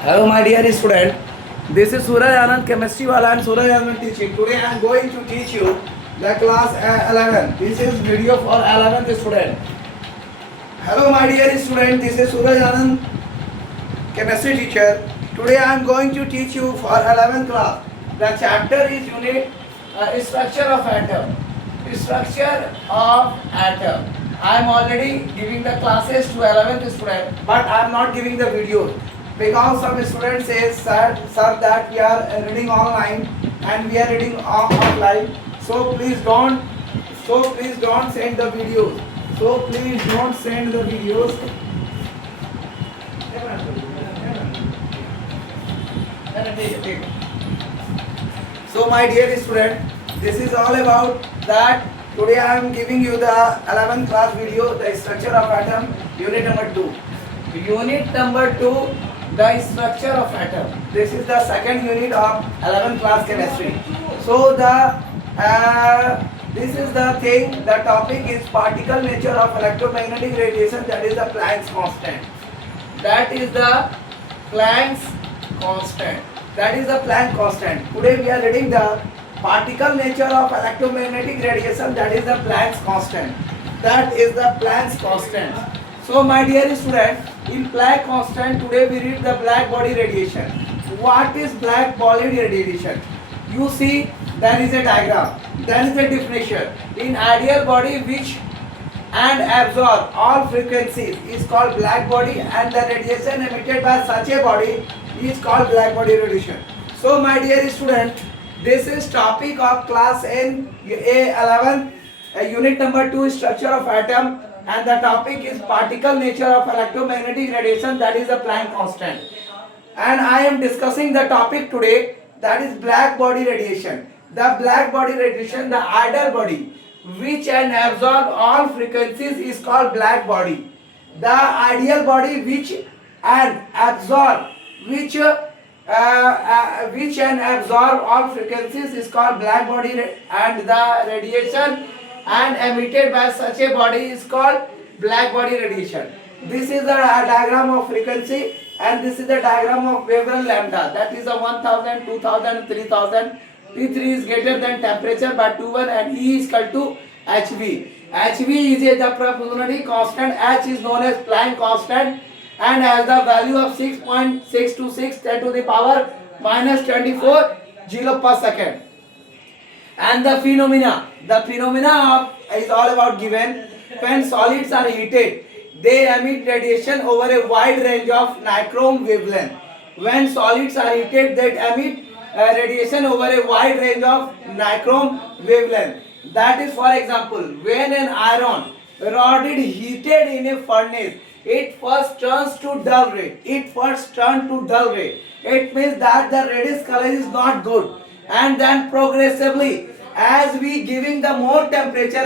Hello, my dear student. This is Suraj Anand, chemistry wala and Suraj Anand teaching. Today I am going to teach you the class 11. This is video for 11th student. Hello, my dear student. This is Suraj Anand, chemistry teacher. Today I am going to teach you for 11th class. The chapter is unit structure of atom. Structure of atom. I am already giving the classes to 11th student, but I am not giving the videos. Because some students say, sir, that we are reading online and we are reading offline. So please don't send the videos. So please don't send the videos. So my dear student, this is all about that. Today I am giving you the 11th class video, the structure of atom, unit number 2. Unit number 2, the structure of atom. This is the second unit of 11th class chemistry. So this is the thing, the topic is particle nature of electromagnetic radiation, that is the Planck's constant. That is the Planck's constant. That is the Planck constant. Today we are reading the particle nature of electromagnetic radiation, that is the Planck's constant. That is the Planck's constant. So my dear student, in Planck constant, today we read the black body radiation. What is black body radiation? You see, there is a diagram, there is a definition. In ideal body which and absorb all frequencies is called black body, and the radiation emitted by such a body is called black body radiation. So my dear student, this is topic of class A11, unit number 2, structure of atom, and the topic is particle nature of electromagnetic radiation, that is the Planck constant. And I am discussing the topic today, that is black body radiation. The black body radiation, the ideal body which and absorb all frequencies is called black body. The ideal body which and absorb all frequencies is called black body, and the radiation and emitted by such a body is called black body radiation. This is the diagram of frequency, and this is the diagram of wavelength lambda. That is a 1000, 2000, 3000. T3 is greater than temperature by 21 and E is equal to HV. HV is the Prandtl constant. H is known as Planck constant and has the value of 6.626 10 to the power minus 24 joule per second. And the phenomena of is all about given. When solids are heated, they emit radiation over a wide range of nichrome wavelength. When solids are heated, they emit radiation over a wide range of nichrome wavelength. That is, for example, when an iron rod is heated in a furnace, it first turns to dull red. It means that the reddish color is not good, and then progressively, as we giving the more temperature,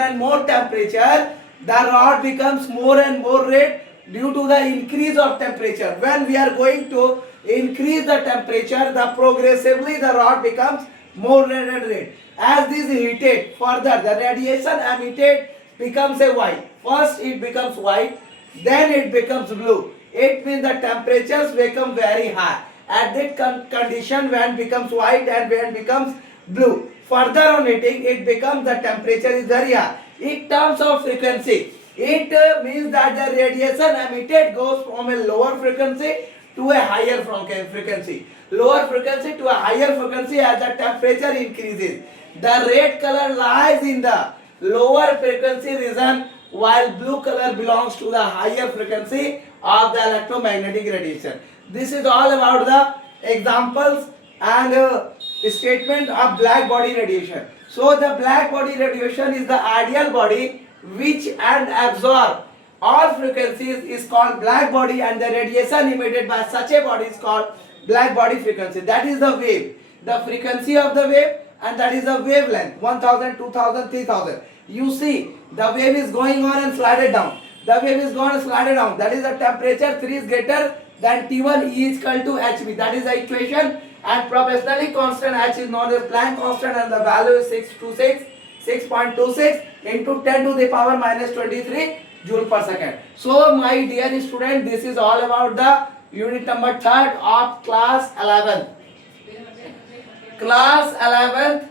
the rod becomes more and more red due to the increase of temperature. When we are going to increase the temperature, the progressively the rod becomes more red and red. As this is heated further, the radiation emitted becomes a white. First it becomes white, then it becomes blue. It means the temperatures become very high. At that condition, when becomes white and when becomes blue, further on heating, it becomes the temperature is very high. In terms of frequency, it means that the radiation emitted goes from a lower frequency to a higher frequency. Lower frequency to a higher frequency as the temperature increases. The red color lies in the lower frequency region, while blue color belongs to the higher frequency of the electromagnetic radiation. This is all about the examples and statement of black body radiation. So the black body radiation is the ideal body which and absorb all frequencies is called black body, and the radiation emitted by such a body is called black body frequency. That is the wave, the frequency of the wave, and that is the wavelength 1000, 2000, 3000. You see, the wave is going on and slided down. That is the temperature 3 is greater than T1, E is equal to HV. That is the equation, and proportionally constant H is known as Planck constant, and the value is 6.26 into 10 to the power minus 23 joule per second. So my dear student, this is all about the unit number 3rd of class 11th. Class 11th,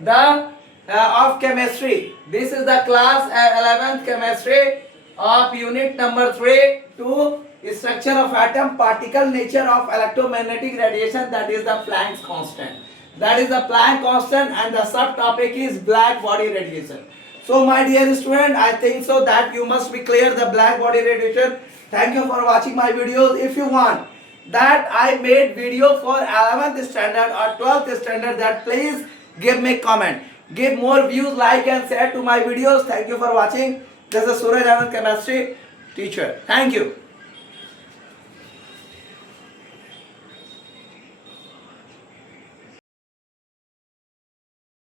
the of chemistry. This is the class 11th chemistry of unit number 3 to structure of atom, particle, nature of electromagnetic radiation, that is the Planck's constant. That is the Planck constant, and the subtopic is black body radiation. So my dear student, I think so that you must be clear the black body radiation. Thank you for watching my videos. If you want that I made video for 11th standard or 12th standard, that please give me comment. Give more views, like and share to my videos. Thank you for watching. This is Suraj Anand, chemistry teacher. Thank you.